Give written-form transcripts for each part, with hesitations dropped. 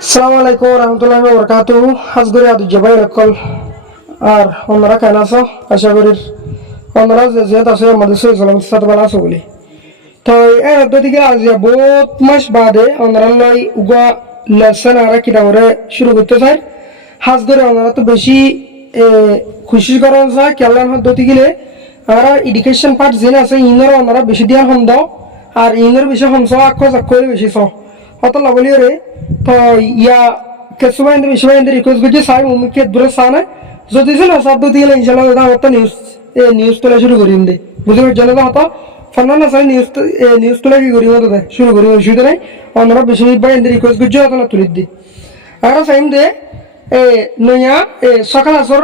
আসসালামু আলাইকুম রহমতুল্লাহি ওয়া বারাকাতুহু। হাজগুরি আদু জবাই রকল আর ওনারা কেন আছো? আশা করি ওনারা যে আছে আমাদের সই সালামত সাথে ভালো আছো বলি। তো এর দিকে আজ বহুত মাস বাদে ওনারা লাই উগা লেসন আর কিতাবরে শুরু করতে চাই। হাজগুরি ওনারা তো বেশি খুশি করেন যায় কেলান পদ্ধতি গেলে আর এডুকেশন পার্ট যেন আছে ইনর ওনারা বেশি দিয়ার হম দাও আর ইনর বেশি হমস আক্ষ চাক্করে বেশি চ অত লাগলি রে তো ইয়া কেসুবাইন্দ বিশ্ববাইন্দ রিকোয়েস্ট করছি সাই মুমিকে দূরে সানা যদি ছিল সাধ্য দিয়ে ইনশাআল্লাহ দাওয়াত নিউজ তোলা শুরু করিম দে বুঝতে পারছেন না হতো ফরমান সাই নিউজ তোলা কি করিম তো শুরু করিম অসুবিধা নাই অন্যরা বেশি বাইন্দ রিকোয়েস্ট করছি অত তুলি দি আর সাইম দে নয়া সকাল আসর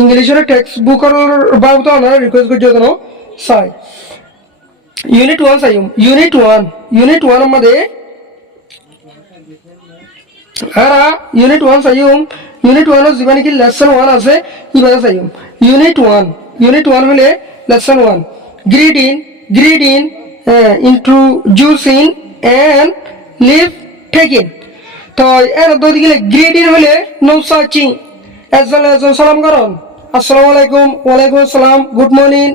ইংলিশের টেক্সট বুকের বাবদ অন্যরা রিকোয়েস্ট করছি অত সাই ইউনিট 1 সাইম ইউনিট 1 মধ্যে ara unit 1 sayum unit 1 এর জীবনে কি lesson 1 আছে ইবারে sayum unit 1 হলে lesson 1 greeting introducing and leave taking তো এর দুই দিকে greeting হলে no searching এজন সালাম করুন আসসালামু আলাইকুম ওয়া আলাইকুম আসসালাম good morning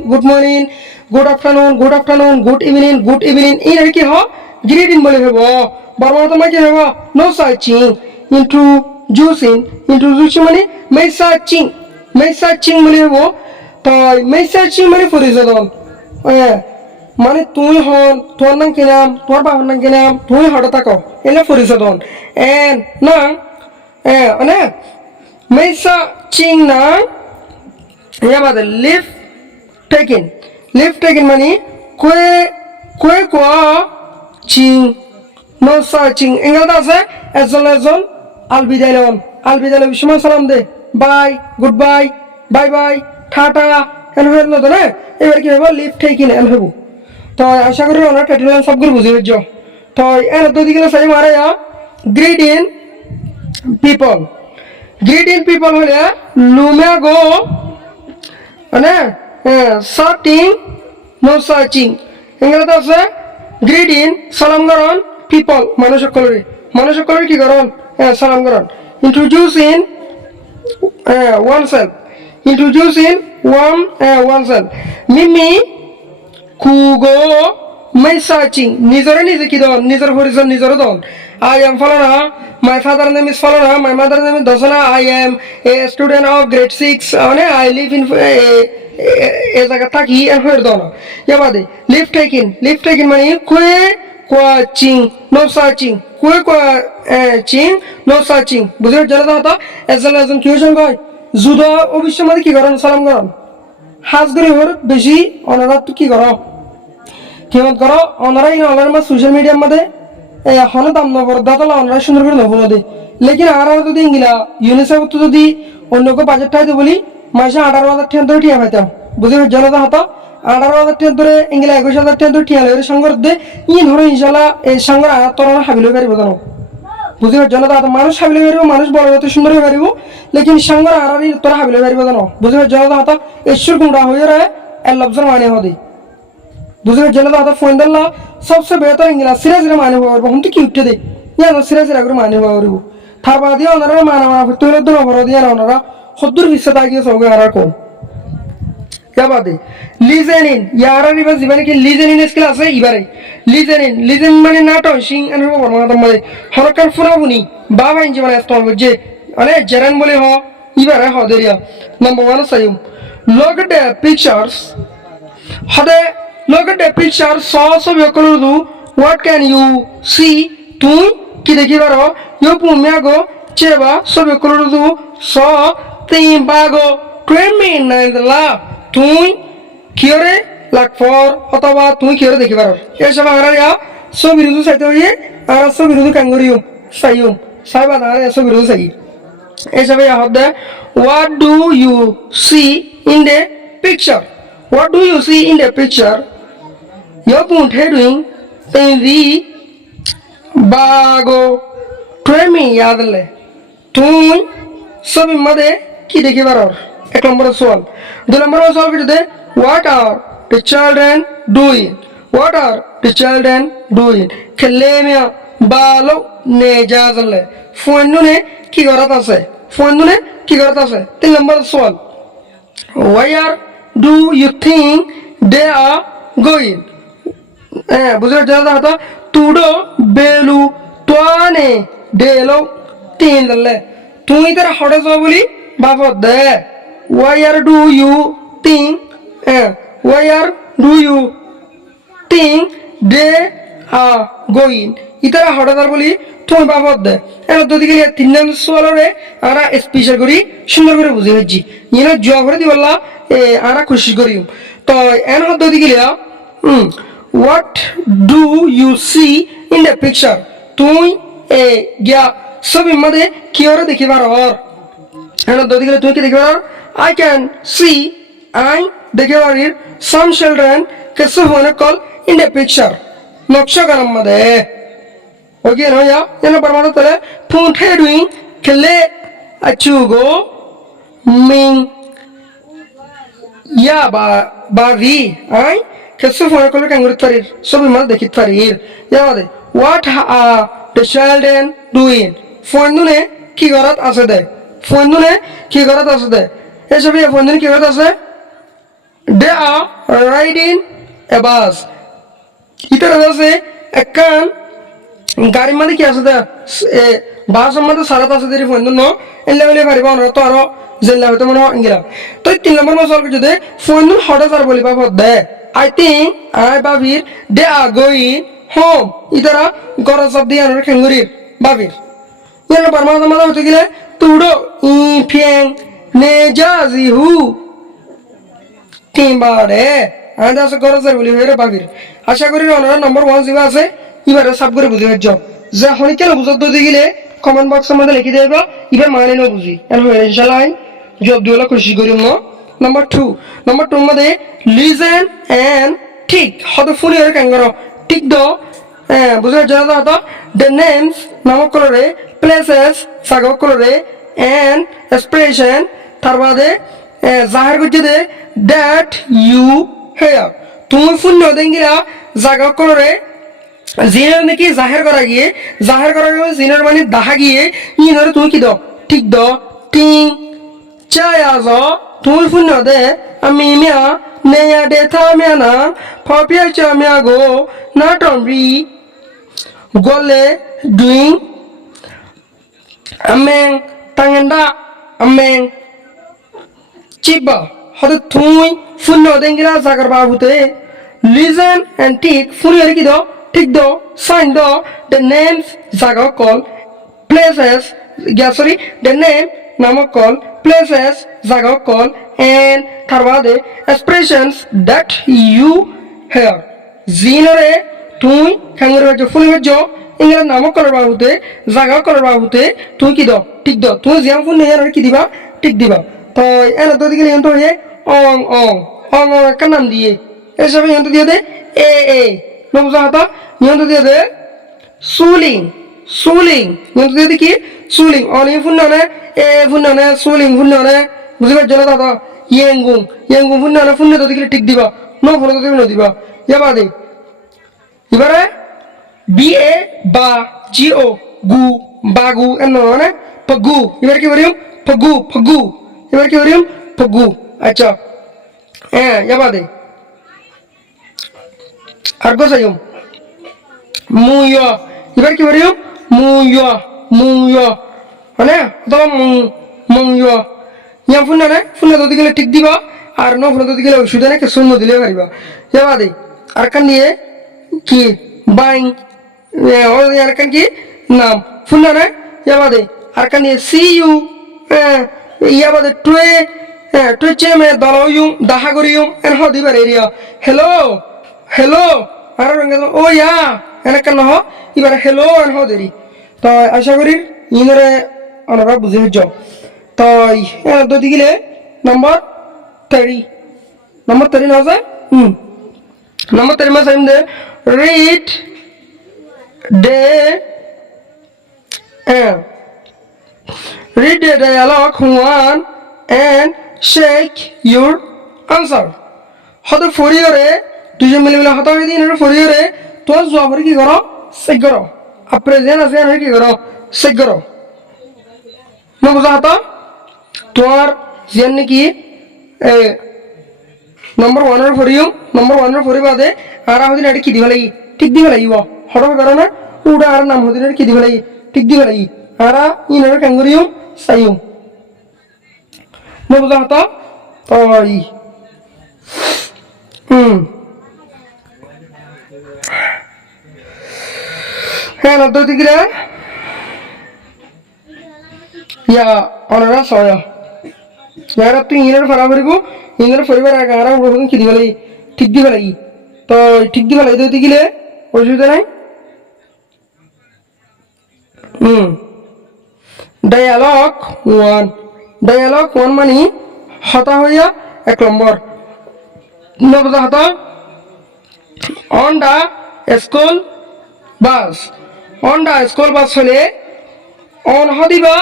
good afternoon good evening এই কি হয় greeting বলে হবো বারবার তোমার কি হবো no searching introducing মানে মেসার্চিং বলে হবো তাই মেসার্চিং মানে পরিচয় মানে তুই হন তোর নাম কি নাম তোর বাবার নাম কি নাম তুই হঠাৎ থাকো এলে পরিচয় এন্ড না মানে মেসার্চিং না ইয়া বাদে লিভ টেকিং মানে কয়ে কোয়া চিং নো সার্চিং এঙ্গেল আছে এজন আলবিদাইলন সময় সালাম দে বাই গুড বাই টাটা এন হয়ে না তো না এবার কি হবো লিভ টেকিং এন হবো তো আশা করি ওনার টাইটেল সবগুলো বুঝে বুঝছো তো এর দুই দিকে সাই মারে গ্রিটিং পিপল হলে লুমে গো মানে সার্চিং নো সার্চিং এঙ্গেল আছে গ্রিটিং সালাম করন পিপল মানুষ সকলের কি করন সালাম করন introducing oneself মিমি কুগো মেসার্চিং নিজে কি দন নিজের পরিচয় নিজের দন I am falana my father name is falana my mother name is dosana I am a student of grade 6 মানে I live in এ জায়গা থাকি এর হয়ে দন ইয়াবাদে লিভ টেকিং মানে কুয়ে কোয়াচিং নো সার্চিং কুয়ে কোয়াচিং নো সার্চিং বুঝে জানা হতো এজন কিউশন কয় জুদা অবশ্য মানে কি করেন সালাম করেন হাজগরি হর বেশি অনারা তো কি করো কেমন করো অনারা ইন অনলাইন মা সোশ্যাল মিডিয়ার মধ্যে হন দাম নগর দাতলা অনারা সুন্দর করে নবুন দে লেকিন আর যদি ইংলা ইউনিসেফ তো যদি অন্যকে বাজেট ঠাইতে বলি মাসে 18,000 টাকা ধরে টিয়া পাইতাম বুঝে জানা হতো 18,000 টাকা ধরে ইংলা 21,000 টাকা ধরে টিয়া লরে সংগর দে ই ধরো ইনশাআল্লাহ এই সংগর আর তোর হাবিল পারিব জানো বুঝে জানা তো মানুষ হাবিল পারিব মানুষ বড় হতে সুন্দর হয়ে পারিব লেকিন সংগর আর তোর হাবিল পারিব জানো বুঝে জানা তো ঈশ্বর গুণা হয়ে রে এর লফজ মানে হদি বুঝে জানা তো ফোন দিলা সবচেয়ে বেহতর ইংলা সিরিয়াস রে মানে হবো হুম তো কি উঠতে দে ইয়া সিরিয়াস রে করে মানে হবো তার বাদ দিয়ে ওনারা মানা হতে হলে দূর বড় দিয়ে ওনারা সদ্দুর বিশ্বতা গিয়ে সঙ্গে আর কোন ইয়াবাদে লিজেনিং ইয়ারা রিবা জীবনে কি লিজেনিং স্কিল আছে ইবারে লিজেন মানে নাটো সিং এনে বর্ণনা মানে হরকার ফুরাবুনি বাবা ইঞ্জি মানে স্তর যে মানে জেরান বলে হ ইবারে হ দেরিয়া নাম্বার 1 সাইম look at the pictures so yakulu what can you see তুই কি দেখি পারো ইউ পুমিয়াগো চেবা so yakulu so তিনবাগো ক্রিমিনাল তুই কিরে লাগ ফর অথবা তুই কিরে দেখি পারো এসব আরা সব বিরুদ্ধ সাইতে হইয়ে আর সব বিরুদ্ধ কাঙ্গরিয়ম সাইবা দাঁড়ে সব বিরুদ্ধ সাই এসব হদে what do you see in the picture your point heading in the bago tremi yadle তুই সবই মধ্যে কি দেখি পারো এক নম্বর সওয়াল দুই নম্বর সওয়াল কি দে what are the children doing খেলে মিয়া বালো নে যা জানলে ফোননে কি ঘরত আছে ফোননে কি ঘরত আছে 3 নম্বর সওয়াল where do you think they are going বুঝলে জানা হতো তুডো বেলু তোয়ানে ডেলো 3 জানলে তুই তার হড়ে যাও বলি বাপত দে where do you think where do you think they are going ইতারা হঠাৎ বলি তুমি বাপত দে এর যদি গেলে 3 নম্বর সওয়ালরে আমরা স্পেশাল করি সুন্দর করে বুঝে হচ্ছি ইনা জয়া করে দিবলা আমরা খুশি করি তো এর যদি গেলে what do you see in the picture তুই গিয়া ছবির মধ্যে কি ওরে দেখি পারো এর যদি গেলে তুই কি দেখি পারো I can see I দেখি পারি some children কিছু হনে কল in the picture নকশা কালাম মধ্যে ওকে নয়া এনে পরমাত্মা তলে ফুঁঠে দুই খেলে আচুগো মিং ইয়া বা ভি আই কিছু ফোন করলে কাঙ্গুরিত পারির সবই মানে দেখিত পারির ইয়া বাদে what are the children doing phone দুনে কি ঘরত আছে দে ফোন দুনে কি ঘরত আছে দে এই সবই ফোন দুনে কি ঘরত আছে দে আর রাইডিং এ বাস ইতার আছে একখান গাড়ির মধ্যে কি আছে দে বাসের মধ্যে সারাত আছে দেরি ফোন দুন এলে বলে পারিব না তো আরো জেলা হইতে মনে ইংলা তো 3 নম্বর মশাল যদি ফোন দুন হঠাৎ আর বলি বাপ দে I think I babir they are going home ইতারা গরজ শব্দ দিয়ে আনার খেঙ্গুরির বাবির ইয়ার পরমাত্মা মাথা হতে গেলে তুড়ো ই ফিয়েং নে জাজি হু তিনবারে আদা আছে গরজের বলি হইরে বাবির আশা করি ওনার নম্বর 1 জিবা আছে এবারে সব করে বুঝে হচ্ছ যে হনিকেল বুঝত দিতে গেলে কমেন্ট বক্সের মধ্যে লিখে দেবা এবার মানে না বুঝি এর হয়ে ইনশাআল্লাহ জব দিওলা খুশি করিম না Number 2 মধ্যে listen and tick হয়তো ফুনি আর কেন করো টিক দাও বুঝে জানা দাও the names নামক করে places সাগর করে and expression তার বাদে জাহির করতে দে that you hear তুমি ফুনি দেঙ্গিরা জাগা করে জিনের নাকি জাহির করা গিয়ে জিনের মানে দাহা গিয়ে ইনরে তুমি কি দাও টিক দাও টিং চায়া যাও তুই ফুন দে আমি মিয়া নেয়া দে থা মিয়া না ফপিয়া চা মিয়া গো না টমরি গলে ডুইং আমেং তাঙ্গা আমেং চিবা হতে তুই ফুন দেঙ্গিরা জাগার বাবুতে লিসেন এন্ড টিক ফুন এর কি দাও ঠিক দাও সাইন দাও দ্য নেমস জাগা call places sorry the name নামক কল places জাগা call and তারবাদে expressions that you hear জিনরে তুই খাঙ্গরে যে ফুল হজ্জ ইংলা নামক কল বাহুতে জাগা কল বাহুতে তুই কি দাও ঠিক দাও তুই জিয়াম ফুল নেয়ার কি দিবা ঠিক দিবা তো এর তো দিকে এন্ট হয়ে অং একটা নাম দিয়ে এসব এন্ট দিয়ে দে এ নবজা হাতা এন্ট দিয়ে দে সুলিং এন্ট দিয়ে দে কি সুলিং অনি ফুল না ফুন্না সুলিং ফুন্না বুঝিবা জানা দাদা ইয়েঙ্গুং ফুন্না ফুন্না তো দিকে ঠিক দিবা নো ফোন তো দিকে দিবা ইয়াবা দে এবারে বি এ বা জি ও গু বাগু এন মানে পগু এবারে কি বলিম পগু এবারে কি বলিম পগু আচ্ছা ইয়াবা দে আর গো সাইম মুইয়া এবারে কি বলিম মুইয়া মানে অথবা মংয় ইয়া ফুন্না তো দিকে ঠিক দিবা আর ন ফুন্না তো দিকে ওষুধ নাকি শূন্য দিলে পারিবা যাবা দে আর কান দিয়ে কি বাইং আর কান কি নাম ফুন্না না যাবা দে আর কান দিয়ে সি ইউ ইয়াবা দে টুয়ে চেমে দলইউম দাহা করিউম এন হ দিবার এরিয়া হ্যালো আর রঙে ও ইয়া এন কান হ এবার হ্যালো এন হ দেরি তো আশা করি ইনরে ওনারা বুঝে হচ্ছ তো যদি গেলে নম্বর 30 না আছে নম্বর 30 মাস দে read the dialogue one and shake your answer হতে ফরিয়রে দুজন মিলে হতে দিন ফরিয়রে তো জবাব কি করো চেক করো প্রেজেন্ট আছে আর কি করো চেক করো মই বুঝা হতো তোমার যেন নাকি নম্বর ওয়ানের ফরিও নম্বর ওয়ানের ফরি বাদে আর হদিন এটা কি দিব লাগি ঠিক দিব লাগিব হঠাৎ কারণে উড়া আর নাম হদিন কি দিব লাগি ঠিক দিব লাগি আর ইনার কাঙ্গুরিও চাইও মই বুঝা হতো তই হ্যাঁ নদ্দ দিকে ইয়া অনারা সয় ইয়ার তুই ইংরেজি ফরা করিব ইংরেজি ফরিবার আগে আর কি দিব লাগি ঠিক দিব লাগি তো ঠিক দিব লাগি তো দিলে অসুবিধা নাই ডায়ালগ ওয়ান মানে হতা হইয়া 1 নম্বর নবজা হতা অন দা স্কুল বাস হলে অন হদিবা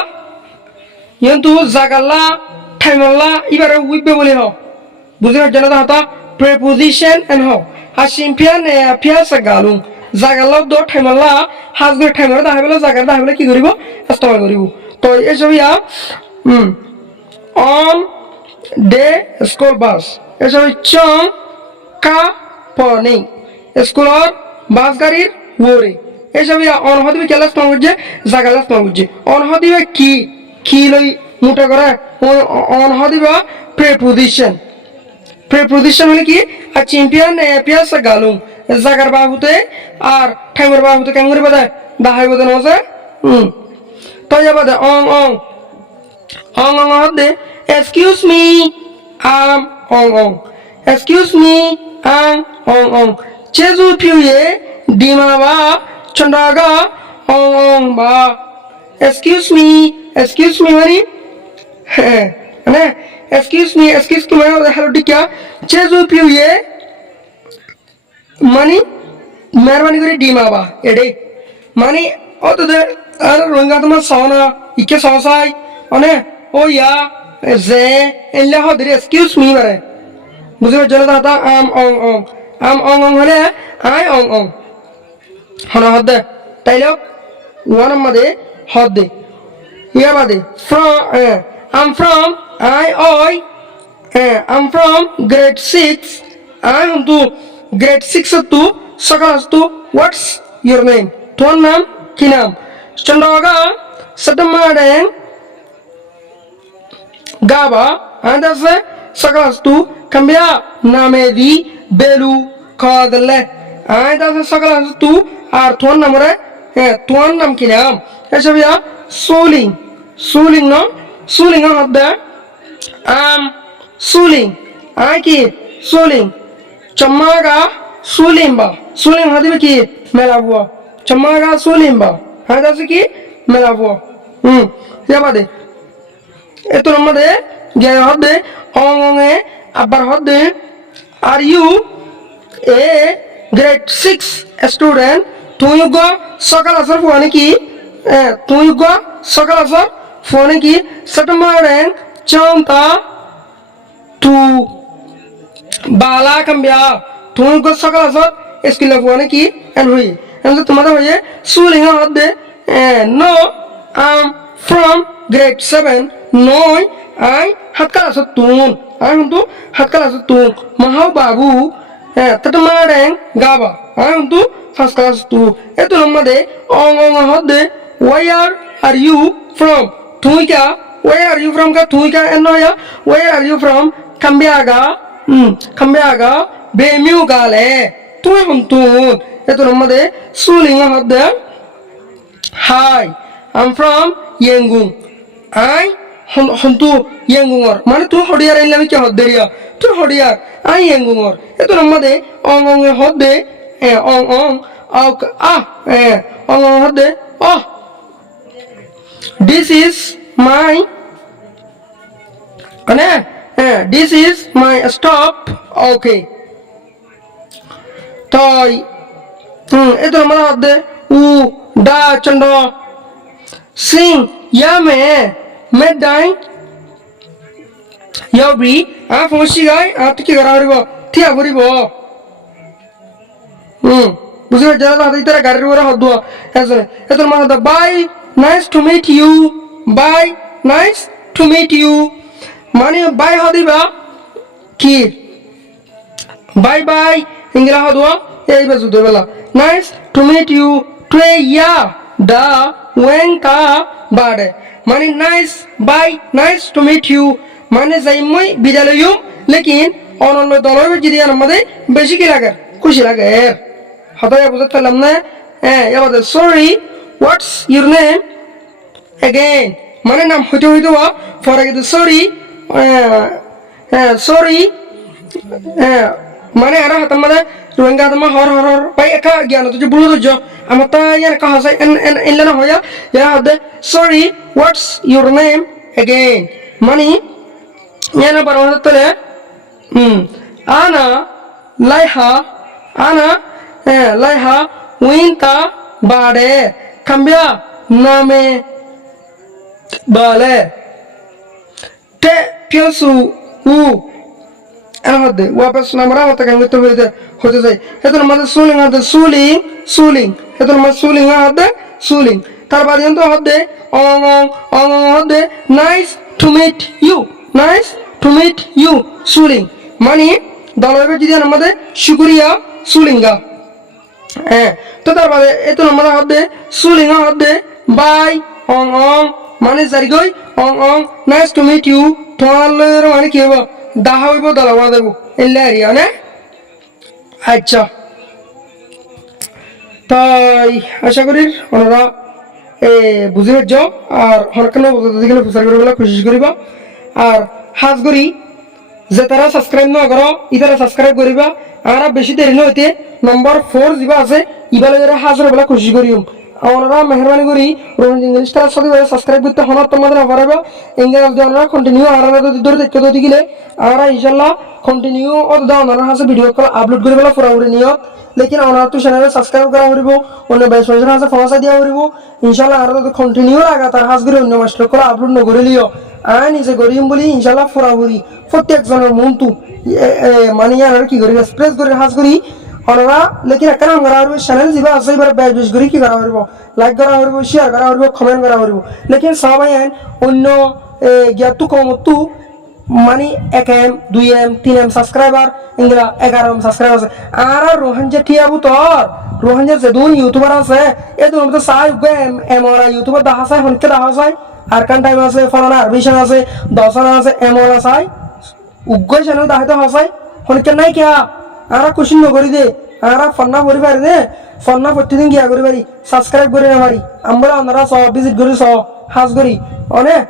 কিন্তু জাগাল্লা টাইমাল্লা এবারে উইবে বলি হ বুঝে জানা হতা প্রেপোজিশন এন্ড হ হাসিমফিয়া নে ফিয়া সাগালু জাগাল্লা দ টাইমাল্লা হাজগর টাইমার দাহাবেলা জাগার দাহাবেলা কি করিব ইস্তেমাল করিব তো এসব ইয়া অন দে স্কুল বাস এসব চং কা পনি স্কুলের বাস গাড়ির ওরে এসব ইয়া অন হদিবে কেলাস পাঙ্গুজে জাগালাস পাঙ্গুজে অন হদিবে কি লই মোটা করে অন হদিবা প্রেপোজিশন হলে কি আর চ্যাম্পিয়ন পিয়াস গালু জাগার বাহুতে আর ঠাইমর বাহুতে কেঙ্গুরি বাদে দাহাই বাদে নজে তো বাদে অং হদে এক্সকিউজ মি এক্সকিউজ মি অং চেজু পিউয়ে ডিমা বা চন্দ্রাগা অং বা এক্সকিউজ মি মানে মানে এক্সকিউজ মি মানে হ্যালো টিকা চেজু পিউয়ে মানে মেহরবানি করে ডিমা বা এডে মানে অত আর রোহিঙ্গা তোমার সহনা ইকে সহসাই অনে ও ইয়া যে এলে হদরে এক্সকিউজ মি মানে বুঝতে পারছো না দাদা আম অং হলে আই অং হনা হদে তাইলক ওয়ান আমাদের হদে ইয়া বাদে I'm from grade 6 I'm to grade 6 to সকাল to what's your name তোমার নাম কি নাম চন্দ্রগা সতমাডেন গাবা আন্দাসে সকাল to কাম্বিয়া নামে দি বেলু খাদলে আন্দাসে সকাল to আর তোমার নাম রে তোমার নাম কি নাম এসব ইয়া সুলিং no suling হদে suling আই কি suling চম্মাগা sulimba suling হদিবে কি মেলাবো চম্মাগা sulimba হাদাসে কি মেলাবো ইয়াবাদে এত নম্বরে গে হদে অং এ আবার হদে are you a grade 6 student তুই গো সকাল আসর ফোনে কি তুই গো সকাল আসর ফোনে কি সতমারেন চন্তা তু বালা কাম্বিয়া তুই গো সকাল আসর স্কুলে ফোনে কি এন হই এন তোমাদের হয়ে সুলিং হদে নো আম ফ্রম গ্রেড 7 নয় আই হাতকাল আসর তুন আই হুন্তু হাতকাল আসর তুন মাহাও বাবু ততমারেন গাবা আই হুন্তু ফার্স্ট ক্লাস তু এতো নম্বরে অং হদে where are you from tuika where are you from ka tuika enoya where are you from kambiaga bemiu gale tui huntun eto namade suling hadda hi I'm from yengung I huntu yengungor mane tu hodiyar ilami ki hodderiya tu hodiyar I yengungor eto namade ong hodde ong hadde this is my stop okay toy eto namade hadde u da chando sing ya me dai yabi a fonshi gai a tiki gararibo tia guribo বুঝি যারা হাতে তারা গাড়ির উপরে হাত দোয়া এজনে এজন্য মানে bye nice to meet you bye nice to meet you মানে বাই হদিবা কি বাই বাই ইংলা হদোয়া এই বাজু দেবেলা nice to meet you too ইয়া দা ওয়েন কা বাড়ে মানে nice bye nice to meet you মানে যাই মই বিদ্যালয় লেকিন অনন্য দলের যদি আমাদের বেশি কি লাগে খুশি লাগে হতায় বুঝতে পারলাম না হ্যাঁ এবার sorry what's your name again মানে নাম হইতে হইতে ফর কিন্তু সরি সরি মানে আর হাতাম মানে রোহিঙ্গা হাতাম হর হর হর ভাই একা জ্ঞান তুই বলো তো আমার তা ইয়ার কাহা সাই এন না হইয়া ইয়া হাতে sorry what's your name again মানে ইয়ানা বারো হাতে তলে ana laiha winta bade cambia name bale te pienso hade वापस namra hota kan to hote jay eton mane suling hade suling eton mane suling hade suling tar bad yento hade ong hade nice to meet you suling মানে দলবে যদি আমাদের শুকরিয়া সুলিঙ্গা হ্যাঁ তো তারপরে এত আমরা হবে সুলিঙ্গা হবে বাই অং মানে জারি গই অং নাইস টু মিট ইউ তোমার মানে কি হবো দাহা হইব দলবা দেব এলে আরিয়া না আচ্ছা তাই আশা করি ওনারা বুঝে যাও আর হরকানো বুঝতে প্রচার করবে কোশিশ করিবা আর হাজ করি যে তারা সাবস্ক্রাইব না করো ইতারা সাবস্ক্রাইব করিবা আর বেশি দেরি না হইতে নম্বর 4 দিবা আছে ইবালে যারা হাজার বেলা কোশিশ করিম আমরা মেহরবানি করি রোহিত ইংলিশ তার সাথে সাবস্ক্রাইব করতে হনা তোমাদের পারবে ইংরেজি আমরা কন্টিনিউ আর ধরে দেখতে তো দিলে আমরা ইনশাআল্লাহ কন্টিনিউ ও দাও না হাসে ভিডিও কল আপলোড করে বেলা পুরা করে নিও লেকিন আমরা তো চ্যানেলে সাবস্ক্রাইব করা হইব অন্য বেশ বেশ হাসে ফলোয়ার দিয়া হইব ইনশাআল্লাহ আর তো কন্টিনিউ লাগাতার হাস করে অন্য মাস্টার কল আপলোড ন করে লিও আর নিজে করিম বলি ইনশাআল্লাহ পুরা করি প্রত্যেকজনের মনটু মানে আর কি করি এক্সপ্রেস করে হাস করি আমরা লেকিন একটা নাম করা হইব চ্যানেল দিবা আছে এবার বেশ করে কি করা হইব লাইক করা হইব শেয়ার করা হইব কমেন্ট করা হইব লেকিন সবাই অন্য জ্ঞাতু কমতু মানে 1M 2M 3M subscriber ইংলা 11M subscriber আছে আর রোহানজা টিয়াবু তোর রোহানজা যে দুন ইউটিউবার আছে এই দুন তো সাই এমরা ইউটিউবার দেখা যায় হনকে দেখা যায় আর কান টাইম আছে ফলানা আরবিশন আছে দশনা আছে এমরা চাই উগ্র চ্যানেল দেখাতে হাসাই হনকে নাই কিয়া আর খুশি নকরি দে আর ফন্না করি পারি দে ফন্না প্রতিদিন গিয়া করি পারি সাবস্ক্রাইব করে না পারি আমরা ওনারা ভিজিট করি হাজ করি অনেক